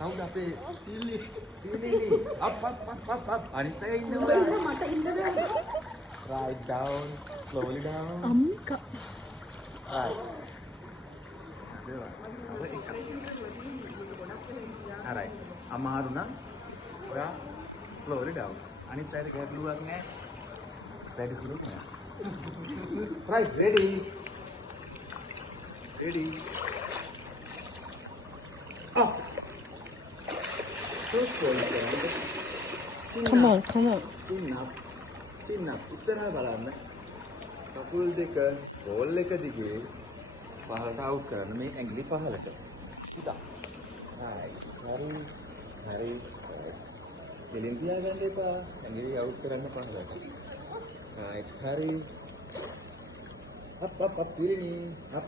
කවුද අපේ පිලි අප් අනිත් අය ඉන්නවා මට ඉන්න බෑ. right down slowly down අම්ක. right alright අමාරු නම් ඔයා slowly down අනිත් අයට ගැටලුවක් නැහැ වැඩි කරුත් නෑ right ready up first point Come on. chin up ඉස්සරහ බලන්න කකුල් දෙක බෝල් එක දිගේ පහළට අවුට් කරන්න මේ ඇඟිලි පහළට හිතා හරි දෙලින් තියාගන්න එපා ඇඟිලි අවුට් කරන්න පහළට right හරි up පිරිණි up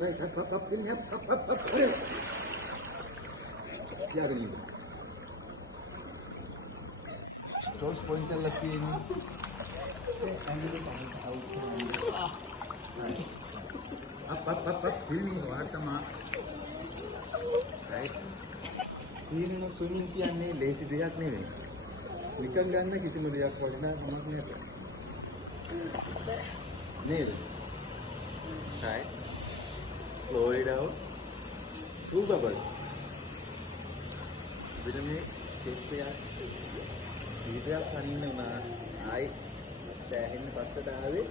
right up පිරිණි up තියාගෙන ඉන්න toes point කරලා තියෙන්නේ ඇඟිලි පහළට අවුට් කරන්න up පිරිණි වාටම right පිරිණි ස්විමින් කියන්නේ ලේසි දෙයක් නෙවෙයි නිකන් ගන්න කිසිම දෙයක් වටිනා කමක් නැහැ නේද right slow it down two bubbles විතරනේ ස්ටෙප් එක ඉතිරියක් අනින්න උනා ආයි සෑහෙන්න පස්සට ආවේ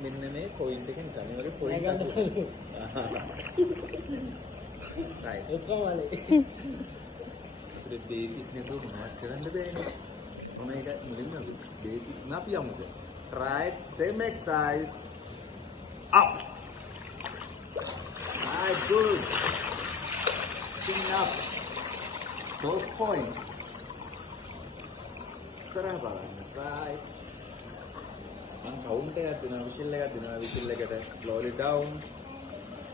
මෙන්න මේ පොයින්ට් එක නිසා මේ වගේ පොයින්ට් එකක් right ඔක්කොමලේ අපිට බේසික් නේද මොනවද කරන්න බෑනේ මොන එක මුලින්ම basic නාපි යමුද right same exercise up right good chin up toes point කරා බලන්න right මම කවුන්ට් එකක් දෙනවා විසිල් එකට slowly down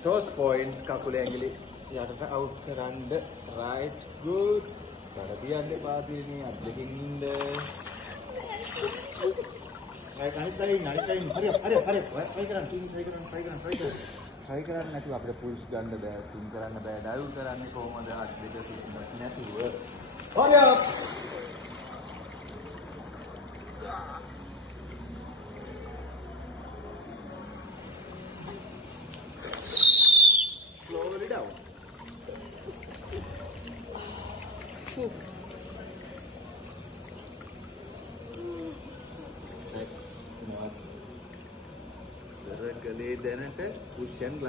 toes point කකුලේ ඇඟිලි යටට out කරන්න right good බඩ තියන්න එපා තියෙන්නේ අත් දෙකකින් ඉන්න right අනිත් සයින් හරි try කරන්න නැතුව අපිට පුෂ් ගන්න බෑ ස්විම් කරන්න බෑ ඩයිව් කරන්නේ කොහොමද අත් දෙක නැතුව hurry up slowly down right. දැනට පුෂ් and